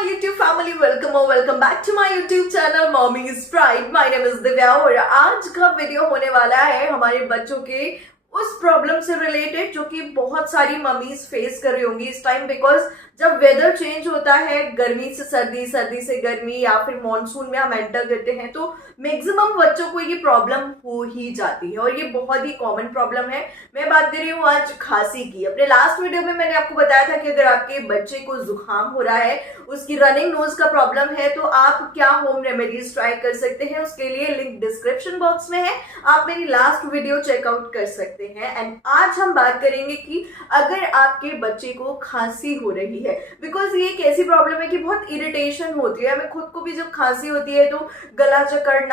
my YouTube family, welcome back to my YouTube channel Mommy's Pride. My name is Divya और आज का video होने वाला है हमारे बच्चों के उस प्रॉब्लम से रिलेटेड जो कि बहुत सारी मम्मीज फेस कर रही होंगी इस टाइम, बिकॉज जब वेदर चेंज होता है, गर्मी से सर्दी, सर्दी से गर्मी या फिर मॉनसून में हम एंटर करते हैं तो मैक्सिमम बच्चों को ये प्रॉब्लम हो ही जाती है और ये बहुत ही कॉमन प्रॉब्लम है। मैं बात कर रही हूँ आज खांसी की। अपने लास्ट वीडियो में मैंने आपको बताया था कि अगर आपके बच्चे को जुकाम हो रहा है, उसकी रनिंग नोज का प्रॉब्लम है, तो आप क्या होम रेमेडीज ट्राई कर सकते हैं। उसके लिए लिंक डिस्क्रिप्शन बॉक्स में है, आप मेरी लास्ट वीडियो चेकआउट कर सकते हैं। एंड आज हम बात करेंगे कि अगर आपके बच्चे को खांसी हो रही है, बिकॉज ये एक ऐसी प्रॉब्लम है कि बहुत इरिटेशन होती है। हमें खुद को भी जब खांसी होती है तो गला जकड़ना,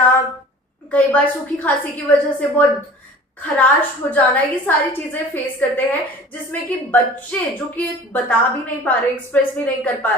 कई बार सूखी खांसी की वजह से बहुत खराश हो जाना, ये सारी चीजें फेस करते हैं जिसमें कि बच्चे जो कि बता भी नहीं पा रहे, एक्सप्रेस भी नहीं कर पा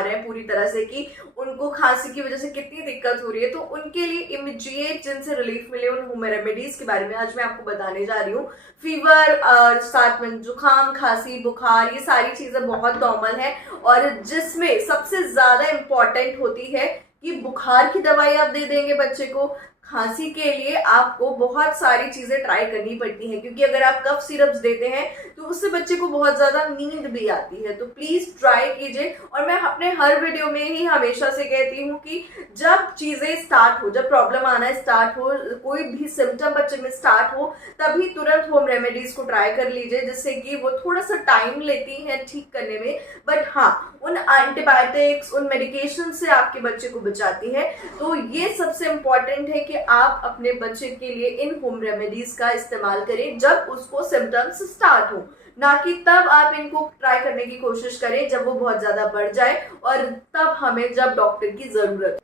रहे हैं पूरी तरह से कि उनको खांसी की वजह से कितनी दिक्कत हो रही है। तो उनके लिए इमीडिएट जिनसे रिलीफ मिले उन होम रेमेडीज के बारे में आज मैं आपको बताने जा रही हूँ। फीवर, साथ में जुकाम, खांसी, बुखार, ये सारी चीजें बहुत कॉमन है और जिसमें सबसे ज्यादा इम्पोर्टेंट होती है कि बुखार की दवाई आप दे देंगे बच्चे को, खांसी के लिए आपको बहुत सारी चीजें ट्राई करनी पड़ती हैं, क्योंकि अगर आप कफ सिरप्स देते हैं तो उससे बच्चे को बहुत ज्यादा नींद भी आती है। तो प्लीज ट्राई कीजिए। और मैं अपने हर वीडियो में ही हमेशा से कहती हूँ कि जब चीजें स्टार्ट हो, जब प्रॉब्लम आना स्टार्ट हो, कोई भी सिम्टम बच्चे में स्टार्ट हो, तभी तुरंत होम रेमेडीज को ट्राई कर लीजिए, जिससे कि वो थोड़ा सा टाइम लेती है ठीक करने में, बट हाँ उन एंटीबायोटिक्स, उन मेडिकेशन से आपके बच्चे को बचाती है। तो ये सबसे इम्पोर्टेंट है कि आप अपने बच्चे के लिए इन होम रेमेडीज का इस्तेमाल करें जब उसको सिम्टम्स स्टार्ट हो, ना कि तब आप इनको ट्राई करने की कोशिश करें जब वो बहुत ज्यादा बढ़ जाए और तब हमें जब डॉक्टर की जरूरत।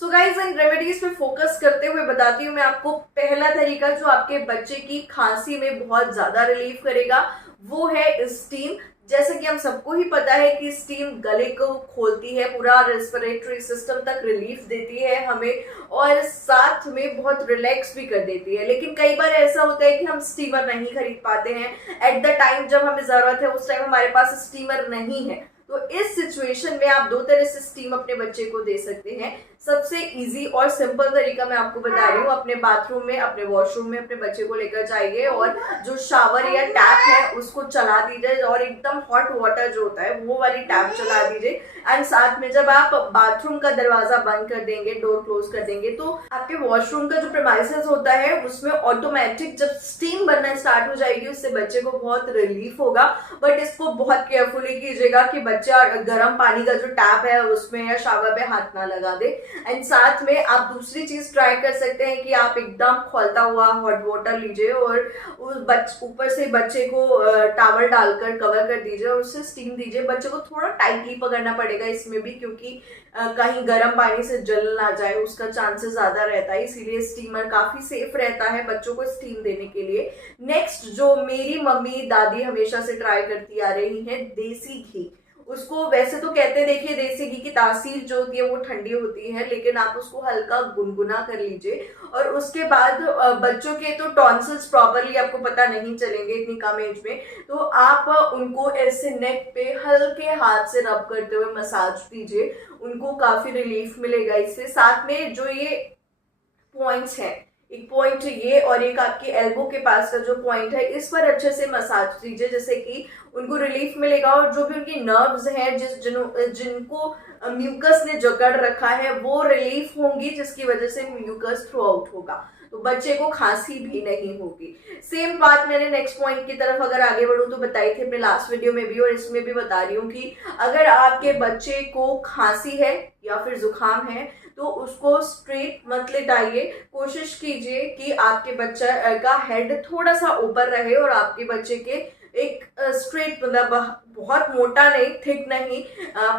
सो गाइज, इन रेमेडीज पे फोकस करते हुए बताती हूँ मैं आपको पहला तरीका जो आपके बच्चे की खांसी में बहुत ज्यादा रिलीफ करेगा, वो है स्टीम। जैसे कि हम सबको ही पता है कि स्टीम गले को खोलती है, पूरा रेस्पिरेटरी सिस्टम तक रिलीफ देती है हमें और साथ में बहुत रिलैक्स भी कर देती है। लेकिन कई बार ऐसा होता है कि हम स्टीमर नहीं खरीद पाते हैं एट द टाइम जब हमें जरूरत है, उस टाइम हमारे पास स्टीमर नहीं है। तो इस सिचुएशन में आप दो तरह से स्टीम अपने बच्चे को दे सकते हैं। सबसे इजी और सिंपल तरीका मैं आपको बता रही हूँ, अपने बाथरूम में, अपने वॉशरूम में अपने बच्चे को लेकर जाइए और जो शावर या टैप है उसको चला दीजिए और एकदम हॉट वाटर जो होता है वो वाली टैप चला दीजिए। एंड साथ में जब आप बाथरूम का दरवाजा बंद कर देंगे, डोर क्लोज कर देंगे, तो आपके वॉशरूम का जो प्रेमाइसेस होता है उसमें ऑटोमेटिक जब स्टीम बनना स्टार्ट हो जाएगी, उससे बच्चे को बहुत रिलीफ होगा। बट इसको बहुत केयरफुली कीजिएगा कि बच्चा गर्म पानी का जो टैप है उसमें या शावर पे हाथ ना लगा दे। एंड साथ में आप दूसरी चीज ट्राई कर सकते हैं कि आप एकदम खौलता हुआ हॉट वाटर लीजिए और उस ऊपर से बच्चे को टॉवल डालकर कवर कर दीजिए और उससे स्टीम दीजिए। बच्चे को थोड़ा टाइटली पकड़ना पड़ेगा इसमें भी, क्योंकि कहीं गर्म पानी से जल ना जाए उसका चांसेस ज्यादा रहता है, इसीलिए स्टीमर काफी सेफ रहता है बच्चों को स्टीम देने के लिए। नेक्स्ट जो मेरी मम्मी दादी हमेशा से ट्राई करती आ रही है, देसी घी। उसको वैसे तो कहते हैं, देखिए देसी घी की तासीर जो होती है वो ठंडी होती है, लेकिन आप उसको हल्का गुनगुना कर लीजिए और उसके बाद बच्चों के तो टॉन्सिल्स प्रॉपरली आपको पता नहीं चलेंगे इतनी कम एज में, तो आप उनको ऐसे नेक पे हल्के हाथ से रब करते हुए मसाज दीजिए, उनको काफी रिलीफ मिलेगा इससे। साथ में जो ये पॉइंट्स हैं, एक पॉइंट ये और एक आपके एल्बो के पास का जो पॉइंट है, इस पर अच्छे से मसाज दीजिए, जैसे कि उनको रिलीफ मिलेगा और जो भी उनकी नर्व्स हैं जिनको म्यूकस ने जकड़ रखा है वो रिलीफ होंगी, जिसकी वजह से म्यूकस थ्रू आउट होगा, तो बच्चे को खांसी भी नहीं होगी। सेम बात मैंने नेक्स्ट पॉइंट की तरफ अगर आगे बढ़ूं तो बताई थी अपने लास्ट वीडियो में भी और इसमें भी बता रही हूँ कि अगर आपके बच्चे को खांसी है या फिर जुकाम है तो उसको स्ट्रेट मत लेटाइए, कोशिश कीजिए कि आपके बच्चे का हेड थोड़ा सा ऊपर रहे और आपके बच्चे के एक स्ट्रेट, मतलब बहुत मोटा नहीं, थिक नहीं,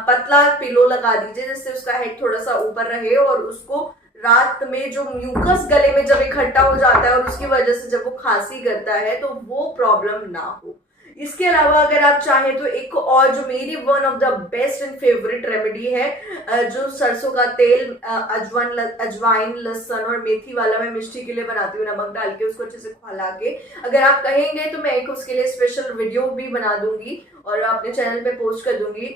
पतला पिलो लगा दीजिए जिससे उसका हेड थोड़ा सा ऊपर रहे और उसको रात में जो म्यूकस गले में जब इकट्ठा हो जाता है और उसकी वजह से जब वो खांसी करता है तो वो प्रॉब्लम ना हो। इसके अलावा अगर आप चाहें तो एक और जो मेरी one of the best and favourite remedy है, जो सरसों का तेल, अजवाइन, लहसुन और मेथी वाला मैं मिष्टी के लिए बनाती हूँ, नमक डाल के उसको अच्छे से खौला के। अगर आप कहेंगे तो मैं एक उसके लिए स्पेशल वीडियो भी बना दूंगी और अपने चैनल पे पोस्ट कर दूंगी।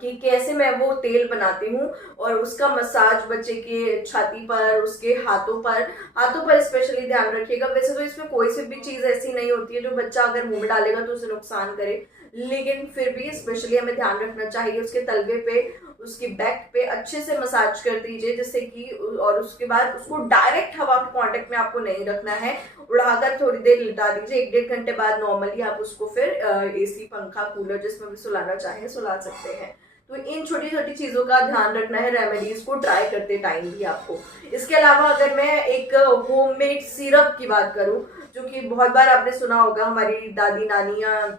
कि कैसे मैं वो तेल बनाती हूँ और उसका मसाज बच्चे के छाती पर, उसके हाथों पर स्पेशली ध्यान रखिएगा। वैसे तो इसमें कोई सी भी चीज ऐसी नहीं होती है जो बच्चा अगर मुंह में डालेगा तो उसे नुकसान करे, लेकिन फिर भी स्पेशली हमें ध्यान रखना चाहिए। उसके तलवे पे, उसकी बैक पे अच्छे से मसाज कर दीजिए, जिससे कि, और उसके बाद उसको डायरेक्ट हवा के कांटेक्ट में आपको नहीं रखना है, उड़ाकर थोड़ी देर लिटा दीजिए। 1-1.5 घंटे बाद नॉर्मली आप उसको फिर एसी, पंखा, कूलर जिसमें भी सुलाना चाहें सुला सकते हैं। तो इन छोटी छोटी चीजों का ध्यान रखना है रेमेडीज को ट्राई करते टाइम भी आपको। इसके अलावा अगर मैं एक होममेड सिरप की बात करूं, जो कि बहुत बार आपने सुना होगा, हमारी दादी नानियां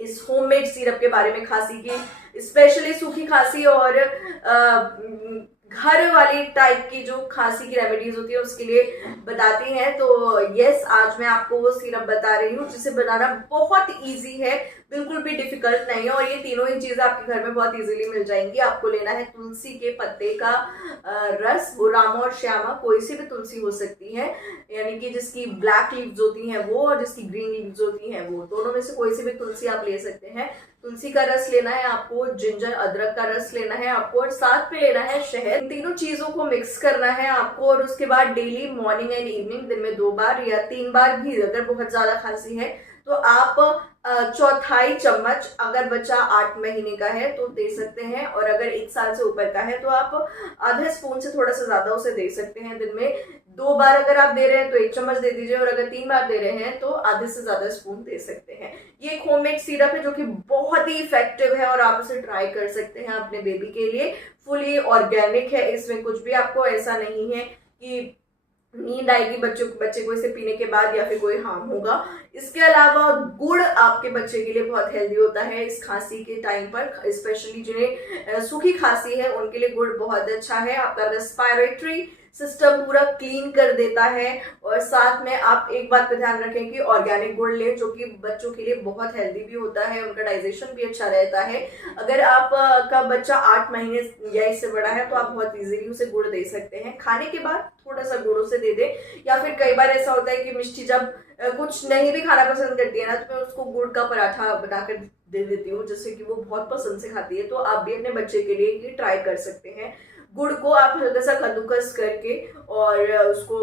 इस होममेड सिरप के बारे में, खांसी की स्पेशली सूखी खांसी और घर वाली टाइप की जो खांसी की रेमेडीज होती है उसके लिए बताती हैं। तो यस, आज मैं आपको वो सिरप बता रही हूँ जिसे बनाना बहुत इजी है, बिल्कुल भी डिफिकल्ट नहीं है, और ये तीनों ही चीजें आपके घर में बहुत इजीली मिल जाएंगी। आपको लेना है तुलसी के पत्ते का रस, वो रामा और श्यामा, कोई सी भी तुलसी हो सकती है, यानी कि जिसकी ब्लैक लीव्स होती हैं वो और जिसकी ग्रीन लीव्स होती हैं वो, दोनों में से कोई सी भी तुलसी आप ले सकते हैं। तुलसी का रस लेना है आपको, जिंजर अदरक का रस लेना है आपको, और साथ पे लेना है शहद। इन तीनों चीजों को मिक्स करना है आपको, और उसके बाद डेली मॉर्निंग एंड इवनिंग, दिन में 2 बार या 3 बार भी, अगर बहुत ज्यादा खांसी है तो आप 1/4 चम्मच, अगर बच्चा 8 महीने का है तो दे सकते हैं, और अगर 1 साल से ऊपर का है तो आप आधे स्पून से थोड़ा सा ज्यादा उसे दे सकते हैं। दिन में 2 बार अगर आप दे रहे हैं तो 1 चम्मच दे दीजिए, और अगर 3 बार दे रहे हैं तो आधे से ज्यादा स्पून दे सकते हैं। ये एक होममेड सिरप है जो कि बहुत ही इफेक्टिव है, और आप उसे ट्राई कर सकते हैं अपने बेबी के लिए। फुली ऑर्गेनिक है, इसमें कुछ भी आपको ऐसा नहीं है कि नींद आएगी बच्चे को इसे पीने के बाद या फिर कोई हार्म होगा। इसके अलावा गुड़ आपके बच्चे के लिए बहुत हेल्दी होता है इस खांसी के टाइम पर, स्पेशली जिन्हें सूखी खांसी है उनके लिए गुड़ बहुत अच्छा है। आपका रेस्पिरेटरी सिस्टम पूरा क्लीन कर देता है, और साथ में आप एक बात का ध्यान रखें कि ऑर्गेनिक गुड़ लें, जो कि बच्चों के लिए बहुत हेल्दी भी होता है, उनका डाइजेशन भी अच्छा रहता है। अगर आप का बच्चा 8 महीने या इससे बड़ा है तो आप बहुत इजीली उसे गुड़ दे सकते हैं। खाने के बाद थोड़ा सा गुड़ उसे दे दें, या फिर कई बार ऐसा होता है कि मिष्टी जब कुछ नहीं भी खाना पसंद करती है ना, तो मैं उसको गुड़ का पराठा बनाकर दे देती हूँ, जिससे कि वो बहुत पसंद से खाती है। तो आप भी अपने बच्चे के लिए ये ट्राई कर सकते हैं। गुड़ को आप हल्का सा कद्दूकस करके और उसको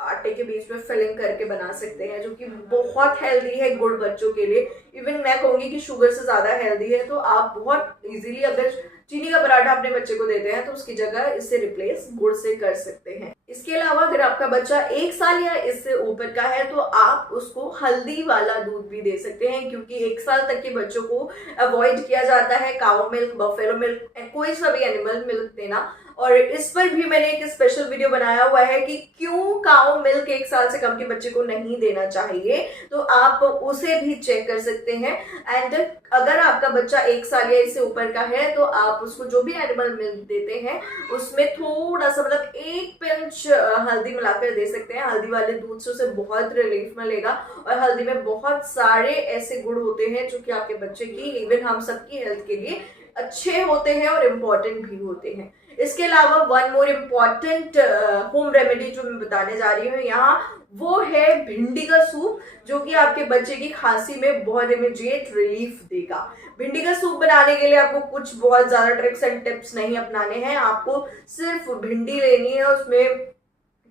आटे के बीच में फिलिंग करके बना सकते हैं, जो कि बहुत हेल्दी है गुड़ बच्चों के लिए। इवन मैं कहूंगी कि शुगर से ज्यादा हेल्दी है। तो आप बहुत इजीली अगर चीनी का पराठा अपने बच्चे को देते हैं तो उसकी जगह इससे रिप्लेस गुड़ से कर सकते हैं। इसके अलावा अगर आपका बच्चा 1 साल या इससे ऊपर का है तो आप उसको हल्दी वाला दूध भी दे सकते हैं, क्योंकि 1 साल तक के बच्चों को अवॉइड किया जाता है काऊ मिल्क, बफेलो मिल्क, कोई सा भी एनिमल मिल्क देना। और इस पर भी मैंने एक स्पेशल वीडियो बनाया हुआ है कि क्यों काऊ मिल्क 1 साल से कम के बच्चे को नहीं देना चाहिए, तो आप उसे भी चेक कर सकते हैं। एंड अगर आपका बच्चा 1 साल या इससे ऊपर का है तो आप उसको जो भी एनिमल मिल्क देते हैं उसमें थोड़ा सा, मतलब 1 पिंच हल्दी मिलाकर दे सकते हैं। हल्दी वाले दूध से उसे बहुत रिलीफ मिलेगा, और हल्दी में बहुत सारे ऐसे गुण होते हैं जो कि आपके बच्चे की, इवन हम सबकी हेल्थ के लिए अच्छे होते हैं और इम्पोर्टेंट भी होते हैं। इसके अलावा one more important home remedy जो मैं बताने जा रही हूँ यहाँ, वो है भिंडी का सूप, जो कि आपके बच्चे की खांसी में बहुत इमीडिएट रिलीफ देगा। भिंडी का सूप बनाने के लिए आपको कुछ बहुत ज्यादा ट्रिक्स एंड टिप्स नहीं अपनाने हैं। आपको सिर्फ भिंडी लेनी है, उसमें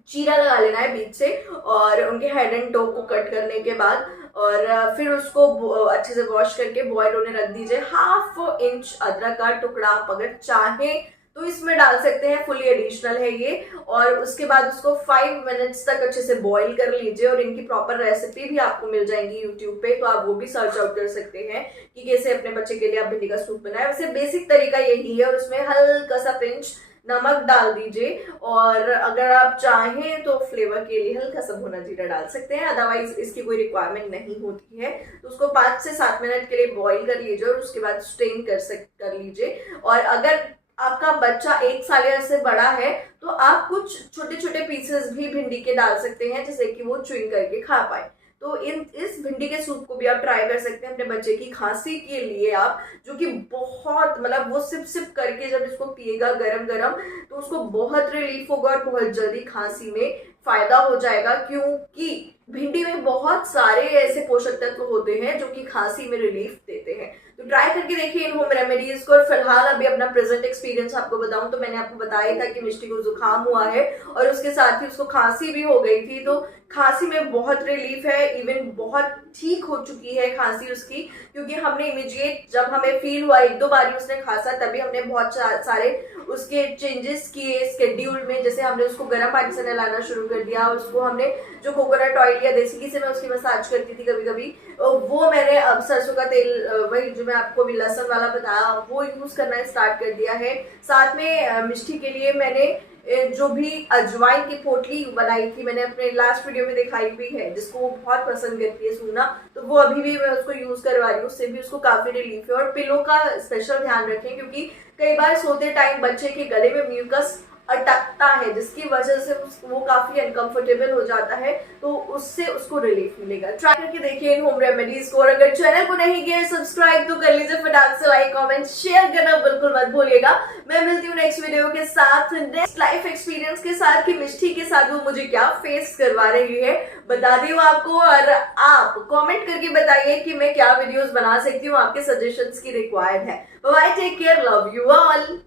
चीरा लगा लेना है बीच से, और उनके हेड एंड टो को कट करने के बाद, और फिर उसको अच्छे से वॉश करके बॉईल होने रख दीजिए। 1/2 इंच अदरक का टुकड़ा आप अगर चाहें तो इसमें डाल सकते हैं, फुली एडिशनल है ये। और उसके बाद उसको 5 मिनट्स तक अच्छे से बॉईल कर लीजिए, और इनकी प्रॉपर रेसिपी भी आपको मिल जाएंगी यूट्यूब पे, तो आप वो भी सर्च आउट कर सकते हैं कि कैसे अपने बच्चे के लिए आप भिंडी का सूप बनाए। वैसे बेसिक तरीका यही है, और उसमें हल्का सा पिंच नमक डाल दीजिए, और अगर आप चाहें तो फ्लेवर के लिए हल्का सा भुना जीरा डाल सकते हैं, अदरवाइज इसकी कोई रिक्वायरमेंट नहीं होती है। तो उसको 5 से 7 मिनट के लिए बॉईल कर लीजिए, और उसके बाद स्ट्रेन कर लीजिए। और अगर आपका बच्चा 1 साल या से बड़ा है तो आप कुछ छोटे छोटे पीसेस भी भिंडी के डाल सकते हैं, जिससे कि वो च्युइंग करके खा पाए। तो इस भिंडी के सूप को भी आप ट्राई कर सकते हैं अपने बच्चे की खांसी के लिए आप, जो कि बहुत, मतलब वो सिप सिप करके जब इसको पिएगा गरम गरम तो उसको बहुत रिलीफ होगा और बहुत जल्दी खांसी में फायदा हो जाएगा, क्योंकि भिंडी में बहुत सारे ऐसे पोषक तत्व होते हैं जो कि खांसी में रिलीफ देते हैं। तो ट्राई करके देखिए इन होम रेमेडीज को। और फिलहाल अभी अपना प्रेजेंट एक्सपीरियंस आपको बताऊं तो मैंने आपको बताया था कि मिष्टी को जुकाम हुआ है और उसके साथ ही उसको खांसी भी हो गई थी। तो खांसी में बहुत रिलीफ है, इवन बहुत ठीक हो चुकी है खांसी उसकी, क्योंकि हमने इमीडिएट जब हमें फील हुआ 1-2 बार उसने खांसा तभी हमने बहुत सारे उसके चेंजेस किए स्केड्यूल में। जैसे हमने उसको गर्म पानी से नहलाना शुरू कर दिया, उसको हमने जो कोकोनट ऑयल या देसी घी से मैं उसकी मसाज करती थी कभी कभी, वो मैंने अब सरसों का तेल, वही जो मैं आपको भी लहसुन वाला बताया, वो यूज करना स्टार्ट कर दिया है। साथ में मिष्टी के लिए मैंने जो भी अजवाइन की पोटली बनाई थी, मैंने अपने लास्ट वीडियो में दिखाई भी है, जिसको वो बहुत पसंद करती है सूंघना, तो वो अभी भी मैं उसको यूज करवा रही हूँ, उससे भी उसको काफी रिलीफ है। और पिलो का स्पेशल ध्यान रखें, क्योंकि कई बार सोते टाइम बच्चे के गले में म्यूकस अटकता है, जिसकी वजह से वो काफी अनकंफर्टेबल हो जाता है, तो उससे उसको रिलीफ मिलेगा। ट्राई करके देखिए इन होम रेमेडीज को। और अगर चैनल को नहीं किया सब्सक्राइब तो कर लीजिए, फटाक से लाइक कमेंट शेयर करना बिल्कुल मत भूलिएगा। मैं मिलती हूँ नेक्स्ट वीडियो के साथ, नेक्स्ट लाइफ एक्सपीरियंस के साथ कि मिष्टी के साथ वो मुझे क्या फेस करवा रही है बता दी हूँ आपको। और आप कमेंट करके बताइए कि मैं क्या वीडियोस बना सकती हूँ, आपके सजेशंस की रिक्वायर्ड है। Bye, take care, love you all.